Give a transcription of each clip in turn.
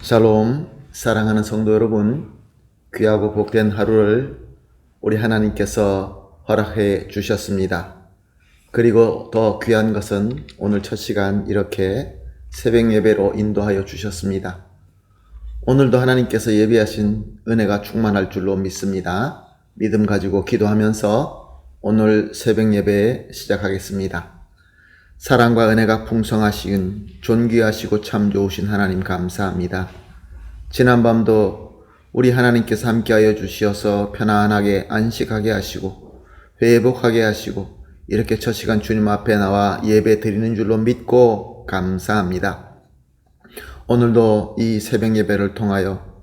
샬롬, 사랑하는 성도 여러분, 귀하고 복된 하루를 우리 하나님께서 허락해 주셨습니다. 그리고 더 귀한 것은 오늘 첫 시간 이렇게 새벽 예배로 인도하여 주셨습니다. 오늘도 하나님께서 예비하신 은혜가 충만할 줄로 믿습니다. 믿음 가지고 기도하면서 오늘 새벽 예배 시작하겠습니다. 사랑과 은혜가 풍성하신 존귀하시고 참 좋으신 하나님 감사합니다. 지난밤도 우리 하나님께서 함께하여 주시어서 편안하게 안식하게 하시고 회복하게 하시고 이렇게 첫 시간 주님 앞에 나와 예배 드리는 줄로 믿고 감사합니다. 오늘도 이 새벽 예배를 통하여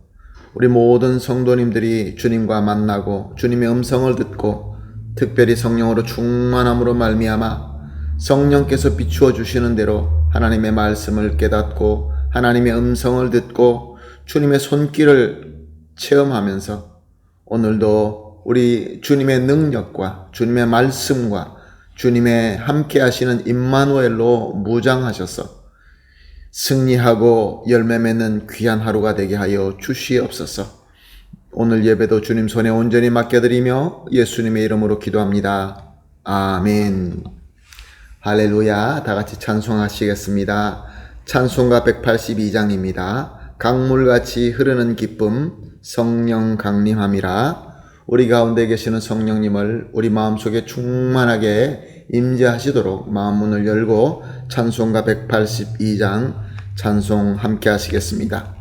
우리 모든 성도님들이 주님과 만나고 주님의 음성을 듣고 특별히 성령으로 충만함으로 말미암아 성령께서 비추어 주시는 대로 하나님의 말씀을 깨닫고 하나님의 음성을 듣고 주님의 손길을 체험하면서 오늘도 우리 주님의 능력과 주님의 말씀과 주님의 함께 하시는 임마누엘로 무장하셔서 승리하고 열매 맺는 귀한 하루가 되게 하여 주시옵소서. 오늘 예배도 주님 손에 온전히 맡겨드리며 예수님의 이름으로 기도합니다. 아멘. 할렐루야. 다 같이 찬송하시겠습니다. 찬송가 182장입니다. 강물같이 흐르는 기쁨 성령 강림함이라. 우리 가운데 계시는 성령님을 우리 마음속에 충만하게 임재하시도록 마음 문을 열고 찬송가 182장 찬송 함께 하시겠습니다.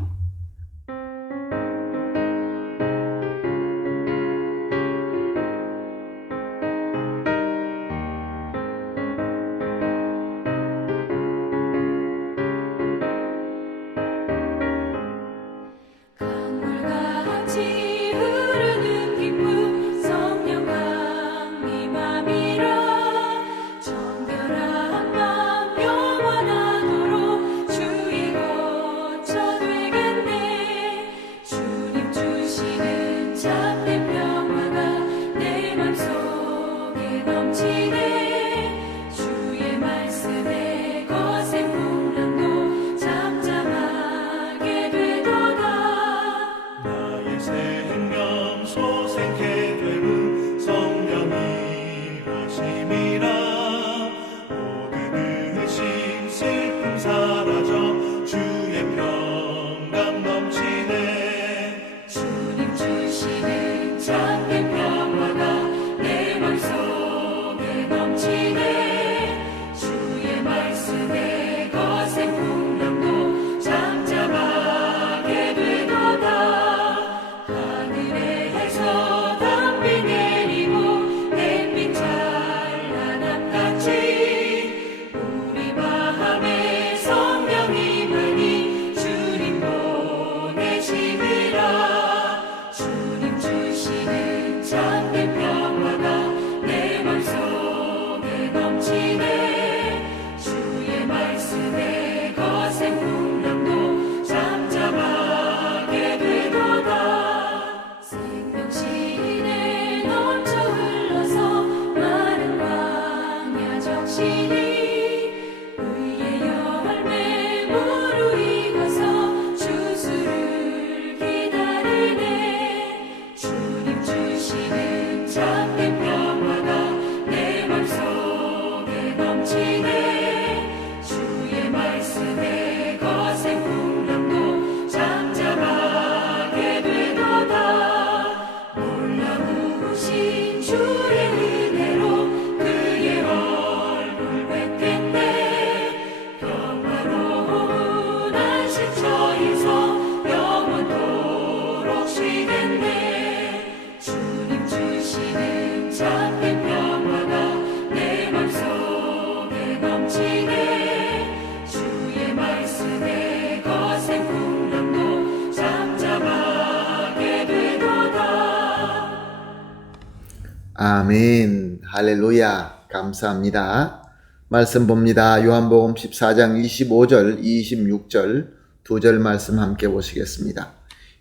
아멘. 할렐루야. 감사합니다. 말씀 봅니다. 요한복음 14장 25절, 26절 두 절 말씀 함께 보시겠습니다.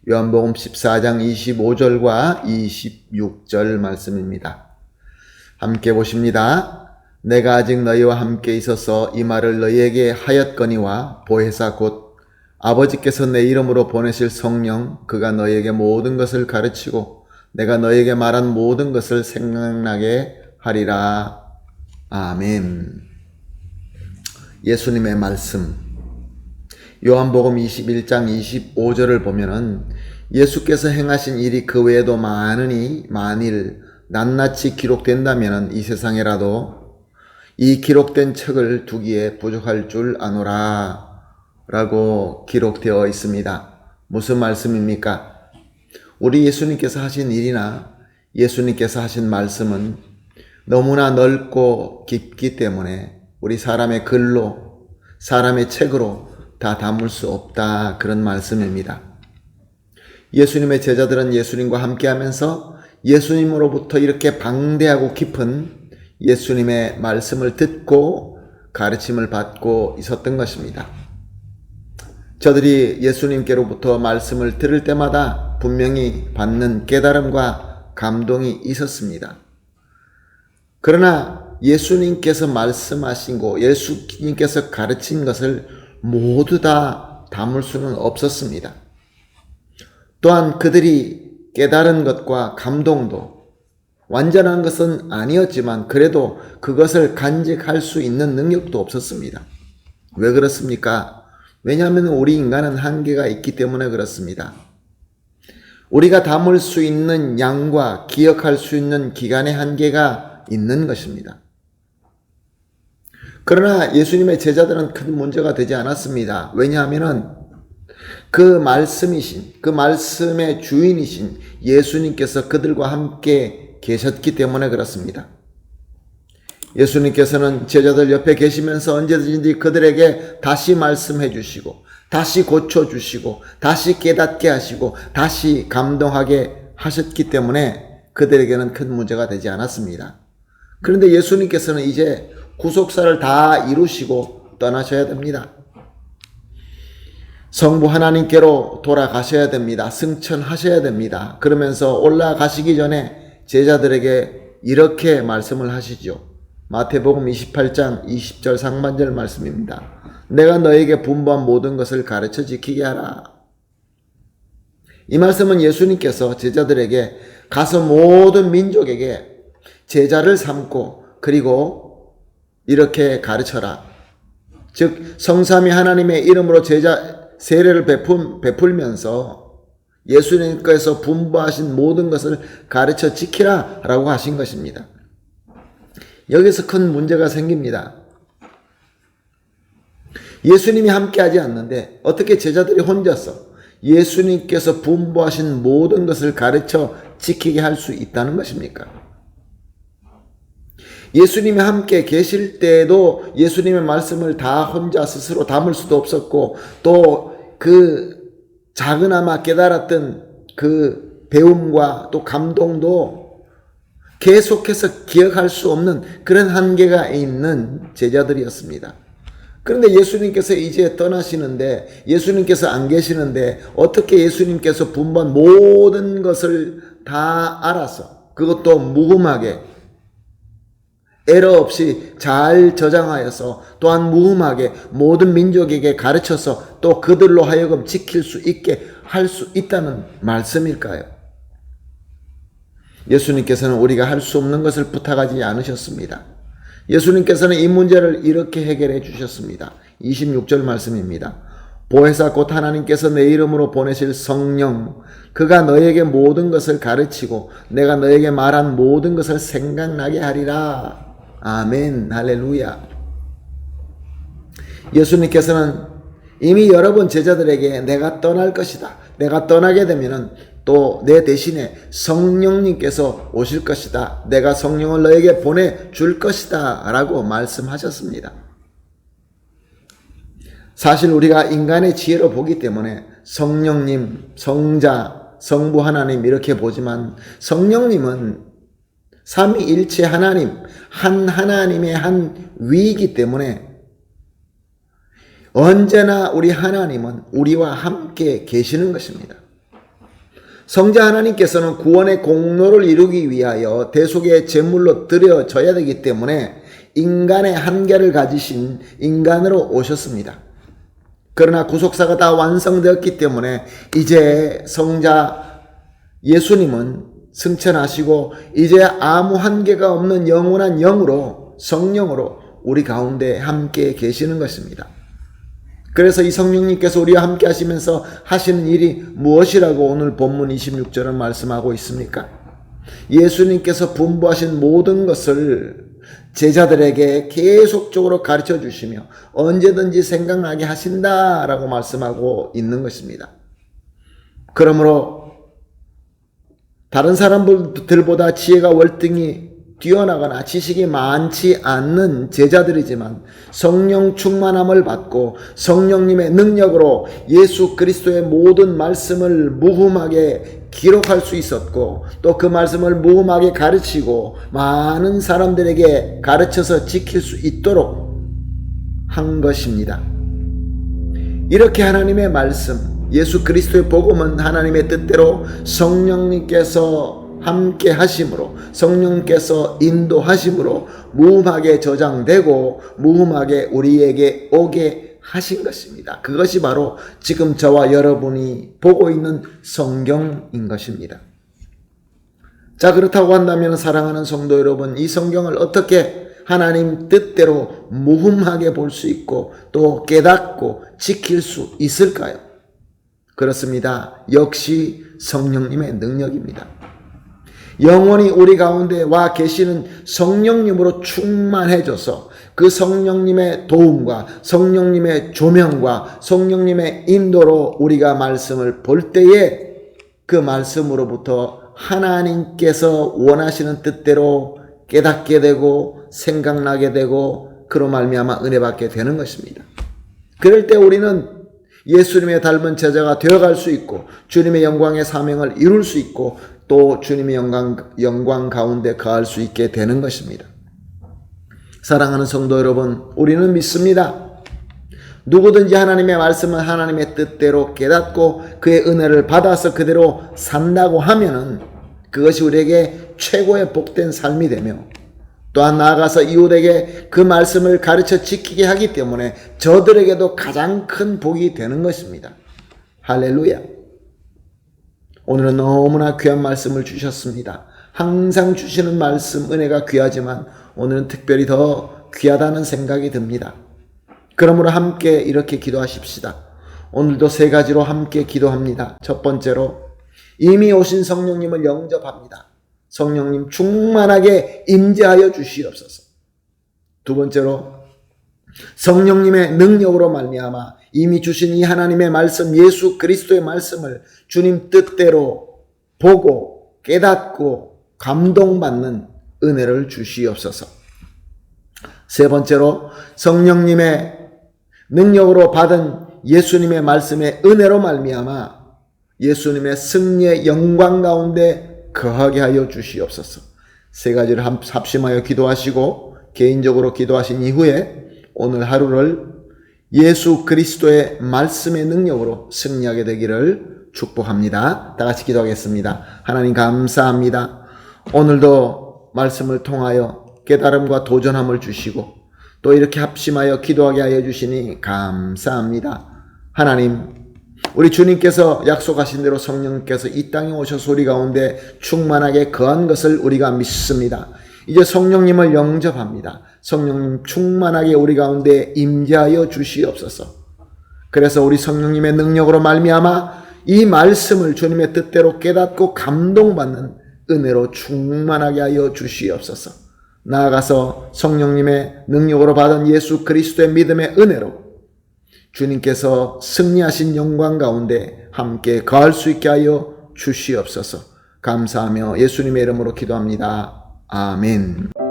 요한복음 14장 25절과 26절 말씀입니다. 함께 보십니다. 내가 아직 너희와 함께 있어서 이 말을 너희에게 하였거니와 보혜사 곧 아버지께서 내 이름으로 보내실 성령, 그가 너희에게 모든 것을 가르치고 내가 너희에게 말한 모든 것을 생각나게 하리라. 아멘. 예수님의 말씀. 요한복음 21장 25절을 보면은 예수께서 행하신 일이 그 외에도 많으니 만일 낱낱이 기록된다면 이 세상에라도 이 기록된 책을 두기에 부족할 줄 아노라 라고 기록되어 있습니다. 무슨 말씀입니까? 우리 예수님께서 하신 일이나 예수님께서 하신 말씀은 너무나 넓고 깊기 때문에 우리 사람의 글로, 사람의 책으로 다 담을 수 없다, 그런 말씀입니다. 예수님의 제자들은 예수님과 함께 하면서 예수님으로부터 이렇게 방대하고 깊은 예수님의 말씀을 듣고 가르침을 받고 있었던 것입니다. 저들이 예수님께로부터 말씀을 들을 때마다 분명히 받는 깨달음과 감동이 있었습니다. 그러나 예수님께서 말씀하신 거, 예수님께서 가르친 것을 모두 다 담을 수는 없었습니다. 또한 그들이 깨달은 것과 감동도 완전한 것은 아니었지만 그래도 그것을 간직할 수 있는 능력도 없었습니다. 왜 그렇습니까? 왜냐하면 우리 인간은 한계가 있기 때문에 그렇습니다. 우리가 담을 수 있는 양과 기억할 수 있는 기간의 한계가 있는 것입니다. 그러나 예수님의 제자들은 큰 문제가 되지 않았습니다. 왜냐하면 그 말씀이신, 그 말씀의 주인이신 예수님께서 그들과 함께 계셨기 때문에 그렇습니다. 예수님께서는 제자들 옆에 계시면서 언제든지 그들에게 다시 말씀해 주시고, 다시 고쳐주시고, 다시 깨닫게 하시고, 다시 감동하게 하셨기 때문에 그들에게는 큰 문제가 되지 않았습니다. 그런데 예수님께서는 이제 구속사를 다 이루시고 떠나셔야 됩니다. 성부 하나님께로 돌아가셔야 됩니다. 승천하셔야 됩니다. 그러면서 올라가시기 전에 제자들에게 이렇게 말씀을 하시죠. 마태복음 28장 20절 상반절 말씀입니다. 내가 너에게 분부한 모든 것을 가르쳐 지키게 하라. 이 말씀은 예수님께서 제자들에게 가서 모든 민족에게 제자를 삼고 그리고 이렇게 가르쳐라. 즉 성삼위 하나님의 이름으로 제자 세례를 베풀면서 예수님께서 분부하신 모든 것을 가르쳐 지키라 라고 하신 것입니다. 여기서 큰 문제가 생깁니다. 예수님이 함께하지 않는데 어떻게 제자들이 혼자서 예수님께서 분부하신 모든 것을 가르쳐 지키게 할 수 있다는 것입니까? 예수님이 함께 계실 때에도 예수님의 말씀을 다 혼자 스스로 담을 수도 없었고 또 그 작은아마 깨달았던 그 배움과 또 감동도 계속해서 기억할 수 없는 그런 한계가 있는 제자들이었습니다. 그런데 예수님께서 이제 떠나시는데 예수님께서 안 계시는데 어떻게 예수님께서 분부한 모든 것을 다 알아서 그것도 무음하게 에러 없이 잘 저장하여서 또한 무음하게 모든 민족에게 가르쳐서 또 그들로 하여금 지킬 수 있게 할 수 있다는 말씀일까요? 예수님께서는 우리가 할 수 없는 것을 부탁하지 않으셨습니다. 예수님께서는 이 문제를 이렇게 해결해 주셨습니다. 26절 말씀입니다. 보혜사 곧 하나님께서 내 이름으로 보내실 성령 그가 너에게 모든 것을 가르치고 내가 너에게 말한 모든 것을 생각나게 하리라. 아멘, 할렐루야. 예수님께서는 이미 여러 번 제자들에게 내가 떠날 것이다. 내가 떠나게 되면은 또 내 대신에 성령님께서 오실 것이다. 내가 성령을 너에게 보내줄 것이다. 라고 말씀하셨습니다. 사실 우리가 인간의 지혜로 보기 때문에 성령님, 성자, 성부 하나님 이렇게 보지만 성령님은 삼위일체 하나님, 한 하나님의 한 위이기 때문에 언제나 우리 하나님은 우리와 함께 계시는 것입니다. 성자 하나님께서는 구원의 공로를 이루기 위하여 대속의 제물로 드려져야 되기 때문에 인간의 한계를 가지신 인간으로 오셨습니다. 그러나 구속사가 다 완성되었기 때문에 이제 성자 예수님은 승천하시고 이제 아무 한계가 없는 영원한 영으로, 성령으로 우리 가운데 함께 계시는 것입니다. 그래서 이 성령님께서 우리와 함께 하시면서 하시는 일이 무엇이라고 오늘 본문 26절은 말씀하고 있습니까? 예수님께서 분부하신 모든 것을 제자들에게 계속적으로 가르쳐 주시며 언제든지 생각나게 하신다라고 말씀하고 있는 것입니다. 그러므로 다른 사람들보다 지혜가 월등히 뛰어나거나 지식이 많지 않는 제자들이지만 성령 충만함을 받고 성령님의 능력으로 예수 그리스도의 모든 말씀을 무흠하게 기록할 수 있었고 또 그 말씀을 무흠하게 가르치고 많은 사람들에게 가르쳐서 지킬 수 있도록 한 것입니다. 이렇게 하나님의 말씀, 예수 그리스도의 복음은 하나님의 뜻대로 성령님께서 함께 하심으로, 성령께서 인도하심으로 무흠하게 저장되고 무흠하게 우리에게 오게 하신 것입니다. 그것이 바로 지금 저와 여러분이 보고 있는 성경인 것입니다. 자, 그렇다고 한다면 사랑하는 성도 여러분, 이 성경을 어떻게 하나님 뜻대로 무흠하게 볼 수 있고 또 깨닫고 지킬 수 있을까요? 그렇습니다. 역시 성령님의 능력입니다. 영원히 우리 가운데 와 계시는 성령님으로 충만해져서 그 성령님의 도움과 성령님의 조명과 성령님의 인도로 우리가 말씀을 볼 때에 그 말씀으로부터 하나님께서 원하시는 뜻대로 깨닫게 되고 생각나게 되고 그로 말미암아 은혜 받게 되는 것입니다. 그럴 때 우리는 예수님의 닮은 제자가 되어갈 수 있고 주님의 영광의 사명을 이룰 수 있고 또 주님의 영광 가운데 거할 수 있게 되는 것입니다. 사랑하는 성도 여러분, 우리는 믿습니다. 누구든지 하나님의 말씀은 하나님의 뜻대로 깨닫고 그의 은혜를 받아서 그대로 산다고 하면은 그것이 우리에게 최고의 복된 삶이 되며 또한 나아가서 이웃에게 그 말씀을 가르쳐 지키게 하기 때문에 저들에게도 가장 큰 복이 되는 것입니다. 할렐루야. 오늘은 너무나 귀한 말씀을 주셨습니다. 항상 주시는 말씀 은혜가 귀하지만 오늘은 특별히 더 귀하다는 생각이 듭니다. 그러므로 함께 이렇게 기도하십시다. 오늘도 세 가지로 함께 기도합니다. 첫 번째로 이미 오신 성령님을 영접합니다. 성령님 충만하게 임재하여 주시옵소서. 두 번째로 성령님의 능력으로 말미암아 이미 주신 이 하나님의 말씀, 예수 그리스도의 말씀을 주님 뜻대로 보고 깨닫고 감동받는 은혜를 주시옵소서. 세 번째로 성령님의 능력으로 받은 예수님의 말씀의 은혜로 말미암아 예수님의 승리의 영광 가운데 거하게 하여 주시옵소서. 세 가지를 합심하여 기도하시고 개인적으로 기도하신 이후에 오늘 하루를 예수 그리스도의 말씀의 능력으로 승리하게 되기를 축복합니다. 다 같이 기도하겠습니다. 하나님 감사합니다. 오늘도 말씀을 통하여 깨달음과 도전함을 주시고 또 이렇게 합심하여 기도하게 하여 주시니 감사합니다. 하나님, 우리 주님께서 약속하신 대로 성령께서 이 땅에 오셔서 우리 가운데 충만하게 거한 것을 우리가 믿습니다. 이제 성령님을 영접합니다. 성령님 충만하게 우리 가운데 임재하여 주시옵소서. 그래서 우리 성령님의 능력으로 말미암아 이 말씀을 주님의 뜻대로 깨닫고 감동받는 은혜로 충만하게 하여 주시옵소서. 나아가서 성령님의 능력으로 받은 예수 그리스도의 믿음의 은혜로 주님께서 승리하신 영광 가운데 함께 거할 수 있게 하여 주시옵소서. 감사하며 예수님의 이름으로 기도합니다. 아멘.